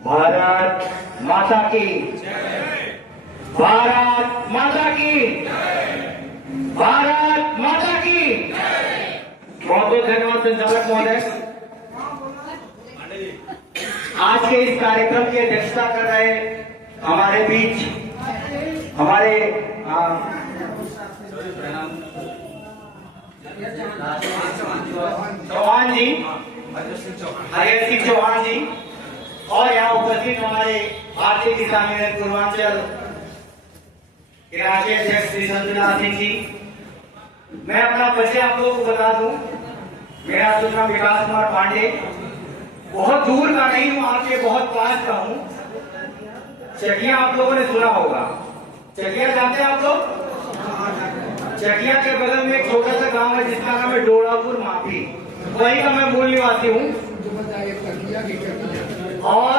भारत माता की, भारत माता की, भारत माता की। बहुत बहुत धन्यवाद संचालक महोदय। आज के इस कार्यक्रम की अध्यक्षता कर रहे हमारे बीच हमारे चौहान जी, हरियर सिंह चौहान जी, और यहाँ उपस्थित हमारे भारतीय किसान यूनियन पूर्वांचल के राष्ट्रीय अध्यक्ष श्री संतनाथ सिंह जी। मैं अपना परिचय आप लोगों को बता दूं। मेरा नाम विकास कुमार पांडे, बहुत दूर का नहीं हूं, आपके बहुत पास का हूं। चकिया आप लोगों ने सुना होगा, चकिया जानते हैं आप लोग? चकिया के बगल में एक छोटा सा गांव है जिसका नाम है डोड़ापुर माफी, वहीं का मैं मूल निवासी हूं। और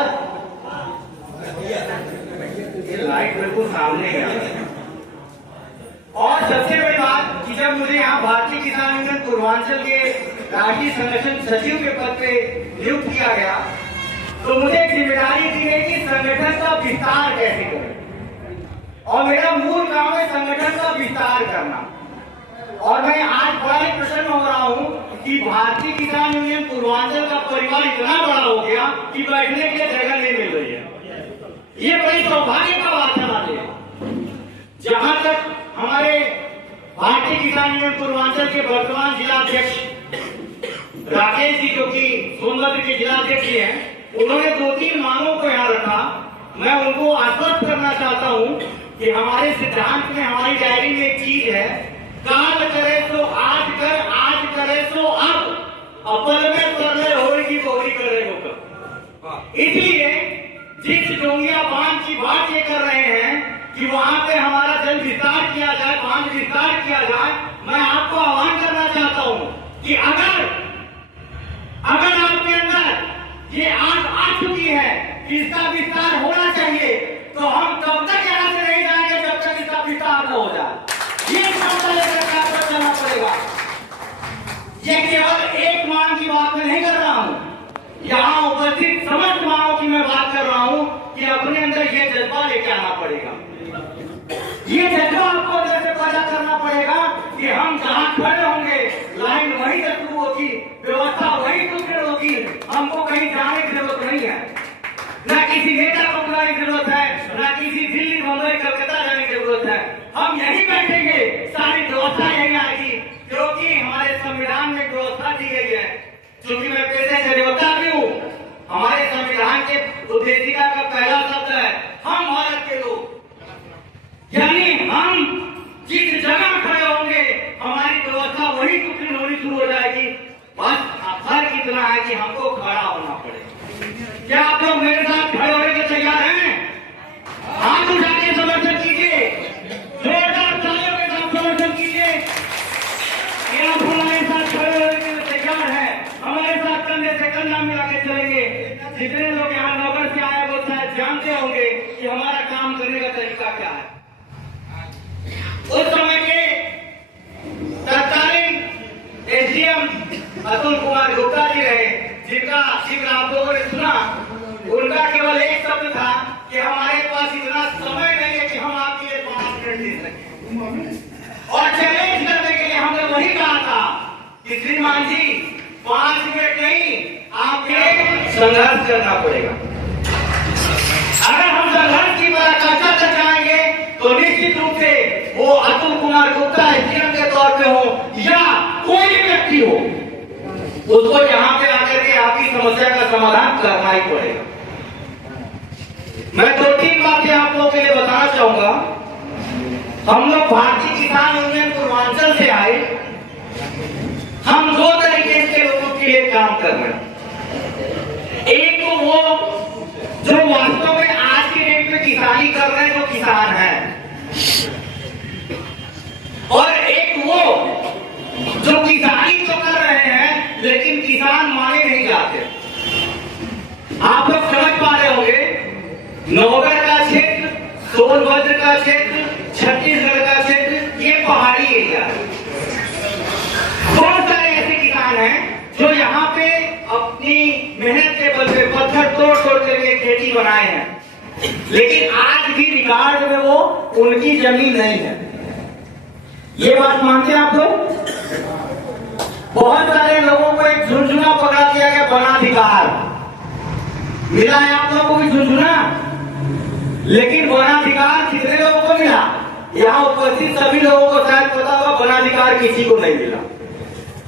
ये लाइट बिल्कुल सामने है। और सबसे बड़ी बात कि जब मुझे यहाँ भारतीय किसान यूनियन पूर्वांचल के राष्ट्रीय संगठन सचिव के पद पे नियुक्त किया गया, तो मुझे एक जिम्मेदारी दी गई कि संगठन का विस्तार कैसे करें, और मेरा मूल काम है संगठन का विस्तार करना। और मैं आज बड़ा ही प्रसन्न हो रहा हूँ कि भारतीय किसान यूनियन पूर्वांचल का परिवार इतना बड़ा हो गया कि बैठने के लिए जगह नहीं मिल रही है। ये बड़ी सौभाग्य का बात है। जहां तक हमारे भारतीय किसान यूनियन पूर्वांचल के वर्तमान जिलाध्यक्ष राकेश जी, जो कि सोनभद्र के जिलाध्यक्ष हैं, उन्होंने 2-3 मांगों को यहाँ रखा। मैं उनको आश्वस्त करना चाहता हूँ कि हमारे सिद्धांत में, हमारी डायरी में एक चीज है, काल करे तो आज कर, आज करे तो अब, अपल में करने होगी बोरी करे होगा। इसलिए जिस डोंगिया बांध की बात ये कर रहे हैं कि वहां पे हमारा जल विस्तार किया जाए, बांध विस्तार किया जाए, मैं आपको आह्वान करना चाहता हूं कि अगर आपके अंदर ये आग आ चुकी है कि इसका विस्तार होना चाहिए, तो हम तब तक यहां से नहीं जाएंगे जब तक इसका विस्तार न हो जाए। ये क्षमता लेकर आपको चलना पड़ेगा। ये केवल एक मांग की बात मैं नहीं कर रहा हूं, यहाँ उपस्थित समस्त मांगों की मैं बात कर रहा हूं कि अपने अंदर ये जज्बा लेके आना पड़ेगा। ये जज्बा आपको अंदर से पैदा करना पड़ेगा कि हम जहां खड़े होंगे लाइन वहीं से शुरू होगी, व्यवस्था वहीं सुदृढ़ होगी। हमको कहीं जाने की जरूरत नहीं है, न किसी नेता को बुलाने की जरूरत है, न किसी दिल्ली, मुंबई, कलकत्ता जाने की जरूरत है। हम यहीं बैठेंगे, सारी व्यवस्था यहीं आएगी, क्योंकि हमारे संविधान में व्यवस्था दी गई है। क्योंकि मैं पेशे से देवता भी हूँ, हमारे संविधान के उद्देशिका का पहला शब्द है हम भारत के लोग, यानी हम जिस जगह खड़े होंगे हमारी व्यवस्था वही सुदृढ़ होनी शुरू हो जाएगी। बस फर्क इतना है कि हमको खड़ा होना पड़ेगा। क्या आप लोग मेरे साथ खड़े होने के तैयार हैं? हाथ उठा के समर्थन कीजिए, जोरदार तालियों के साथ समर्थन कीजिए। क्या आप हमारे साथ खड़े होने के लिए तैयार है? हमारे साथ कंधे से कंधा मिला के चलेंगे। जितने लोग यहाँ नगर से आए वो शायद जानते होंगे कि हमारा काम करने का तरीका क्या है। उस समय के तत्कालीन एसडीएम अतुल कुमार गुप्ता जी रहे, जिनका जिक्र आप लोगों ने सुना। उनका केवल एक शब्द था कि हमारे पास इतना समय नहीं है कि हम आपके लिए 5 मिनट दे सकें। और चैलेंज करने के लिए हमने वही कहा था कि श्रीमान जी 5 मिनट नहीं, आपके संघर्ष करना पड़ेगा। अगर हम संघर्ष की पराकाष्ठा तक जाएंगे तो निश्चित रूप से वो अतुल कुमार गुप्ता एसडीएम के तौर पे हो या कोई भी व्यक्ति हो, उसको यहाँ पे आकर के आपकी समस्या का समाधान करना ही पड़ेगा। मैं 2-3 बातें आप लोगों के लिए बताना चाहूंगा। हम लोग भारतीय किसान यूनियन पूर्वांचल से आए, हम 2 तरीके के लोगों के लिए काम कर रहे हैं। एक तो वो जो वास्तव में आज के डेट में किसानी कर रहे हैं, जो किसान हैं, और एक वो जो किसानी तो कर रहे हैं लेकिन किसान माने नहीं जाते। आप लोग समझ पा रहे होंगे, नौगढ़ का क्षेत्र, सोनभद्र का क्षेत्र, छत्तीसगढ़ का क्षेत्र, ये पहाड़ी एरिया है। बहुत सारे ऐसे किसान हैं जो यहाँ पे अपनी मेहनत के बल पे पत्थर तोड़ तोड़ करके खेती खेती बनाए हैं, लेकिन आज भी रिकॉर्ड में वो उनकी जमीन नहीं है। ये बात मानते हैं आप लोग? बहुत सारे लोगों को एक झुंझुना पकड़ा दिया गया, वनाधिकार मिला है आप लोगों को भी झुंझुना, लेकिन वनाधिकार कितने लोगों को मिला? यहाँ उपस्थित सभी लोगों को शायद पता होगा, वनाधिकार किसी को नहीं मिला।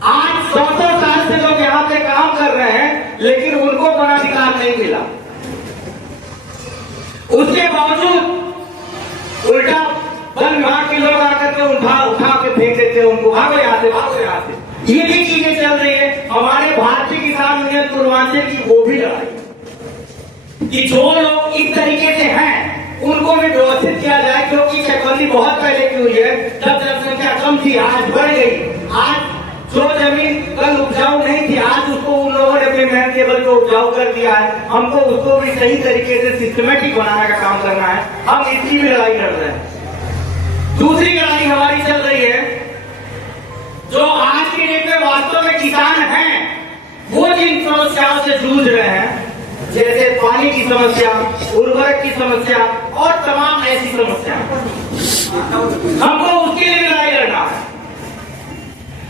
आज 100 साल से लोग यहाँ पे काम कर रहे हैं, लेकिन उनको वनाधिकार नहीं मिला। उसके बावजूद उल्टा वन विभाग के लोग आकर के उठा के फेंक देते हैं उनको, भागो यहाँ से, भागो यहाँ से। ये भी चीजें चल रही है। हमारे भारतीय किसान यूनियन पूर्वांचल की वो भी लड़ाई कि जो लोग इस तरीके से हैं उनको भी व्यवस्थित किया जाए, क्योंकि चकबंदी बहुत पहले की हुई है, जब जनसंख्या कम थी, आज बढ़ गई। आज जो जमीन कल उपजाऊ नहीं थी, आज उसको उन लोगों ने अपने मेहनत के बल पे उपजाऊ कर दिया है। हमको उसको भी सही तरीके से सिस्टमेटिक बनाने का काम करना है। हम इसकी भी लड़ाई लड़ रहे हैं। दूसरी लड़ाई हमारी चल रही है, जो आज की डेट में वास्तव में किसान हैं, वो जिन समस्याओं से जूझ रहे हैं, जैसे पानी की समस्या, उर्वरक की समस्या और तमाम ऐसी समस्या, हमको उसके लिए लड़ाई लड़ना है।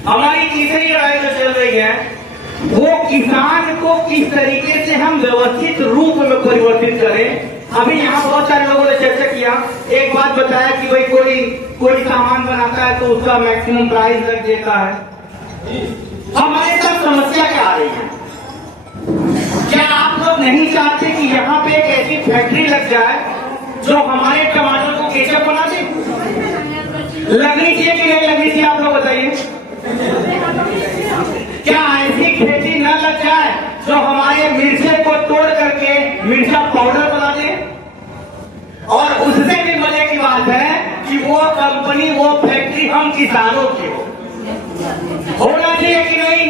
हमारी तीसरी लड़ाई जो चल रही है, वो किसान को किस तरीके से हम व्यवस्थित रूप में परिवर्तित करें। अभी यहाँ बहुत सारे लोगों ने चर्चा किया, एक बात बताया कि भाई कोई सामान बनाता है तो उसका मैक्सिमम प्राइस रख देता है। हमारे साथ समस्या क्या आ रही है? क्या आप लोग नहीं चाहते कि यहाँ पे एक ऐसी फैक्ट्री लग जाए जो हमारे टमाटर को केचप बना दे? लगनी चाहिए कि नहीं लगनी चाहिए, आप लोग बताइए। क्या ऐसी खेती न लग जाए जो हमारे मिर्चे को तोड़ करके मिर्चा पाउडर बना दे? और उससे भी मजे की बात है कि वो कंपनी, वो फैक्ट्री हम किसानों की होना चाहिए कि नहीं,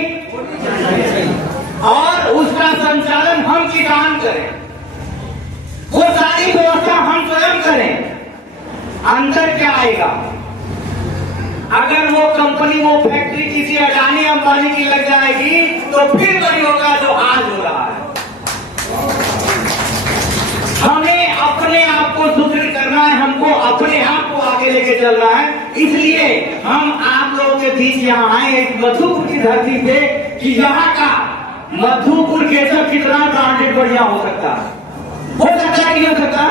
और उसका संचालन हम किसान करें, वो सारी व्यवस्था हम स्वयं करें। अंतर क्या आएगा? अगर वो कंपनी, वो फैक्ट्री किसी अडानी अंबानी की लग जाएगी तो फिर वही होगा जो आज हो रहा है। हमें अपने आप को सुदृढ़ करना है, हमको अपने आप को आगे लेके चलना है। इसलिए हम आप लोगों के बीच यहाँ आए इस मधुपुर की धरती पे कि यहाँ का मधुपुर केचप कितना ब्रांडेड बढ़िया हो सकता है, कि नहीं हो सकता?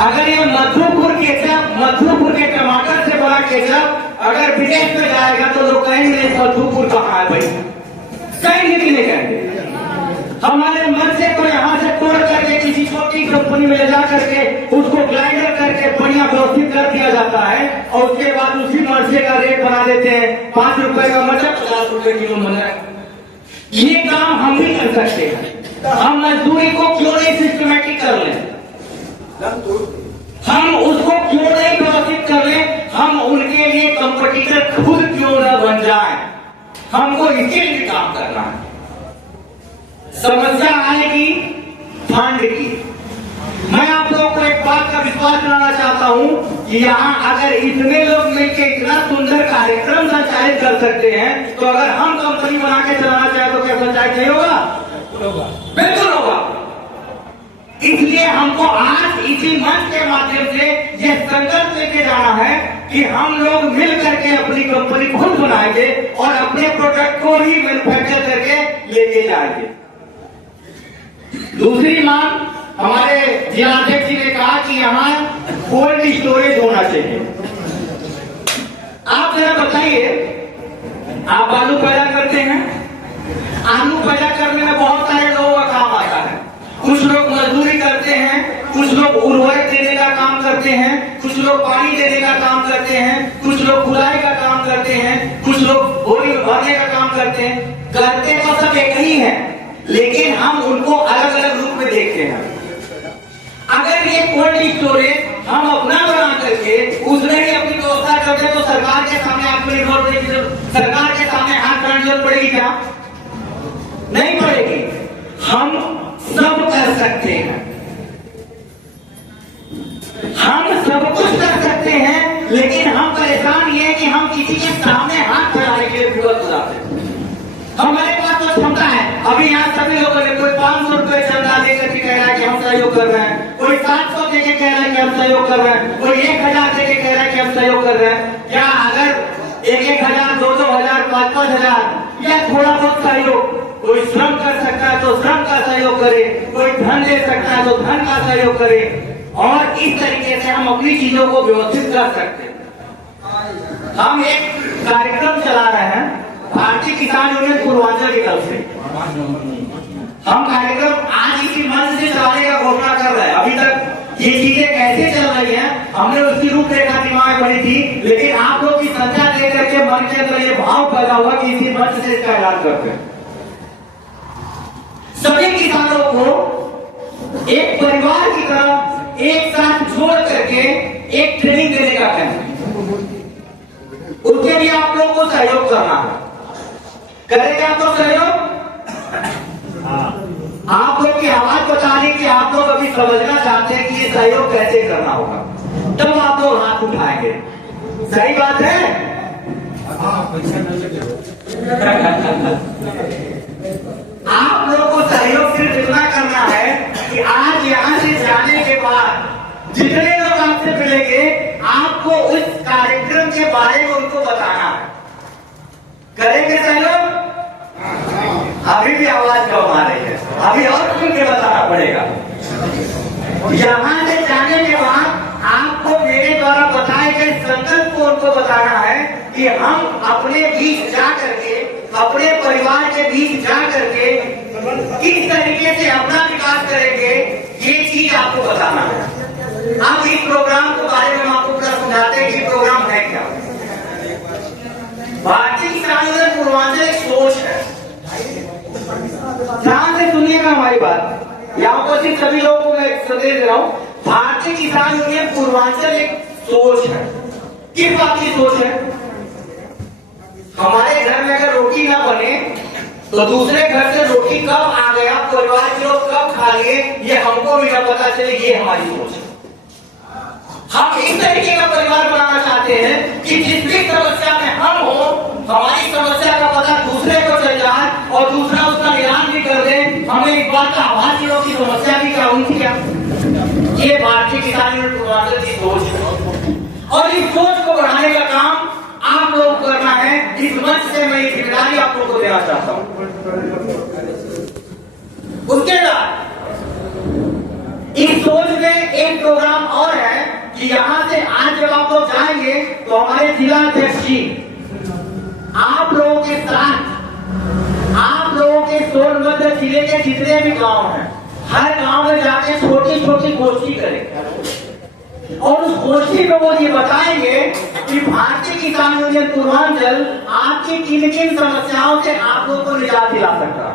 अगर ये मधुपुर केचप, मधुपुर के टमाटर से बना केचप अगर विदेश में जाएगा तो लोग कहेंगे मधुपुर कहाँ है भाई, कहेंगे कि नहीं कहेंगे? हमारे मर्चे को यहाँ से तोड़ करके किसी छोटी कंपनी में ले जा करके उसको ग्राइंडर करके बढ़िया व्यवस्थित कर दिया जाता है, और उसके बाद उसी मर्चे का रेट बना देते हैं 5 रुपए का मर्चा 50 रुपए किलो बना। ये काम हम भी कर सकते हैं। हम मजदूरी को क्यों नहीं सिस्टमेटिक कर लें? हम उसको क्यों नहीं व्यवस्थित कर लें? हम उनके लिए कंपटीटर खुद क्यों न बन जाएं? हमको इसके लिए काम करना है। समस्या आएगी फंड की। मैं आप लोगों को एक बात का विश्वास दिलाना चाहता हूं कि यहाँ अगर इतने लोग मिलकर इतना सुंदर कार्यक्रम संचालित कर सकते हैं, तो अगर हम कंपनी बना के चलाना चाहें तो क्या संचालित नहीं होगा? बिल्कुल होगा। इसलिए हमको आज इसी मंच के माध्यम से यह संकल्प लेके जाना है कि हम लोग मिल करके अपनी कंपनी खुद बनाएंगे और अपने प्रोडक्ट को ही मैन्युफैक्चर करके लेके जाएंगे। दूसरी मांग, हमारे जिलाध्यक्ष जी ने कहा कि यहाँ कोल्ड स्टोरेज होना चाहिए। आप जरा बताइए, आप आलू पैदा करते हैं, आलू पैदा करने में बहुत सारे लोगों का काम आता है। कुछ लोग मजदूरी करते हैं, कुछ लोग उर्वरक देने का काम करते हैं, कुछ लोग पानी देने का काम करते हैं, कुछ लोग खुदाई का काम करते हैं, कुछ लोग बोरी भरने का काम करते हैं। करते तो सब एक ही है, लेकिन हम उनको अलग अलग रूप में देखते हैं। अगर ये कोल्ड स्टोरेज हम अपना बना करके उसमें ही अपनी व्यवस्था करते तो सरकार के सामने आत्मनिर्भर पड़ेगी, सरकार के सामने हाथ बनाने की जरूरत पड़ेगी क्या? नहीं पड़ेगी। हम सब कर सकते हैं, हम सब कुछ कर सकते हैं, लेकिन हम परेशान ये है कि हम किसी के सामने हाथ फैलाने के लिए विरोध कराते हैं। हमारे पास तो क्षमता है, अभी यहाँ सभी लोगों ने कोई 500 रुपए चंदा देकर के कह रहा है कि हम सहयोग कर रहे हैं, कोई 700 देके कह रहा है कि हम सहयोग कर रहे हैं, कोई 1000 देके कह रहा है कि हम सहयोग कर रहे हैं। क्या अगर 1,000, 2,000, 5,000 या थोड़ा बहुत सहयोग कोई श्रम कर सकता है तो श्रम का सहयोग करे, कोई धन दे सकता है तो धन का सहयोग करे, और इस तरीके से हम अपनी चीजों को व्यवस्थित कर सकते हैं। हम एक कार्यक्रम चला रहे हैं भारतीय किसान यूनियन पूर्वांचल की तरफ से। हम कार्यक्रम आज इसी मंच से चलाने का घोषणा कर रहे हैं। अभी तक ये चीजें कैसे चल रही हैं हमने उसकी रूपरेखा दिमाग में बनी थी, लेकिन आप लोग की संख्या देख करके मन के अंदर ये भाव पैदा हुआ कि इसी मंच से इसका ऐलान करते हैं। सभी किसानों को एक परिवार की तरह एक साथ जोड़ करके एक ट्रेनिंग देने का कहना है। उसके लिए आप लोगों को सहयोग करना है। करेगा तो सहयोग? आप लोग की आवाज बताने की आप लोग अभी समझना चाहते हैं कि ये सहयोग कैसे करना होगा, तब आप लोग हाथ उठाएंगे। सही बात है? आप लोगों को सहयोग सिर्फ इतना करना है कि आज यहाँ से जाने के बाद जितने लोग आपसे मिलेंगे आपको उस कार्यक्रम के बारे में उनको बताना है। करेंगे सहयोग? अभी भी आवाज कम आ रही है, अभी और खुल के बताना पड़ेगा। यहाँ से जाने के बाद आपको मेरे द्वारा बताए गए संकल्प को उनको बताना है कि हम अपने बीच जा करके, अपने परिवार के बीच जा करके किस तरीके से अपना विकास करेंगे, ये चीज आपको बताना है। अब इस प्रोग्राम के बारे में हम आपको पूरा समझाते हैं कि प्रोग्राम है क्या। भारतीय किसान यूनियन पूर्वांचल एक सोच है। ध्यान से सुनिएगा हमारी बात, यहाँ पर सिर्फ सभी लोगों को मैं एक संदेश दे रहा हूँ। भारतीय किसान यूनियन पूर्वांचल एक सोच है। किस बात की सोच है? हमारे घर में अगर रोटी ना बने तो दूसरे घर से रोटी कब आ गया, परिवार के लोग कब खा लिए, ये हमको भी ना पता चले। ये हमारी सोच है। हम इस तरीके का परिवार बनाना चाहते हैं कि जिस भी समस्या में हम हो, हमारी समस्या का पता दूसरे को चल जाए और दूसरा उसका निदान भी कर दे। हमें एक बात का आभास की की समस्या भी क्या उनकी क्या। ये भारतीय किसान यूनियन पूर्वांचल की सोच है, और इस सोच को बढ़ाने का काम आप लोग करना है। इस मंच से मैं ये जिम्मेदारी आप लोगों को देना चाहता हूँ। उसके बाद इस सोच में एक प्रोग्राम और है कि यहाँ से आज जब आप लोग जाएंगे तो हमारे जिला अध्यक्ष जी आप लोगों के साथ, आप लोगों के सोनभद्र जिले के जितने भी गांव हैं, हर गांव में जाके छोटी छोटी गोष्ठी करें, और उस गोष्ठी में वो ये बताएंगे कि भारतीय किसान यूनियन पूर्वांचल आपकी किन किन समस्याओं से आप लोगों को निजात दिला सकता है,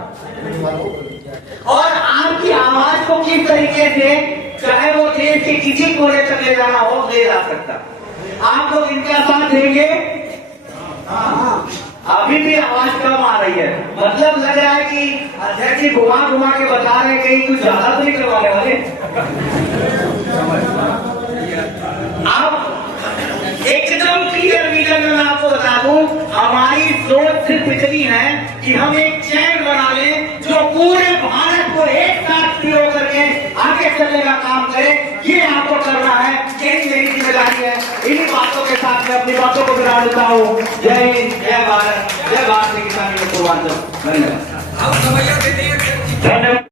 और आपकी आवाज को किस तरीके से, चाहे वो देश के किसी कोने तक ले जाना हो, ले जा सकता। आप लोग इनका साथ देंगे? अभी भी आवाज कम आ रही है, मतलब लग रहा है कि अध्यक्ष जी घुमा घुमा के बता रहे हैं कहीं कुछ ज्यादा तो नहीं करवाने वाले। अब एकदम क्लियर विजन में मैं आपको बता दूं, हमारी सोच सिर्फ इतनी है कि हम एक चैन बना लें जो पूरे भारत को एक साथ पिरो करके आगे चलने का काम करे। ये आपको करना है, यही मेरी जिम्मेदारी है। इन्हीं बातों के साथ मैं अपनी बातों को विराम देता हूँ। जय हिंद, जय भारत, जय भारतीय किसान यूनियन पूर्वांचल। धन्यवाद।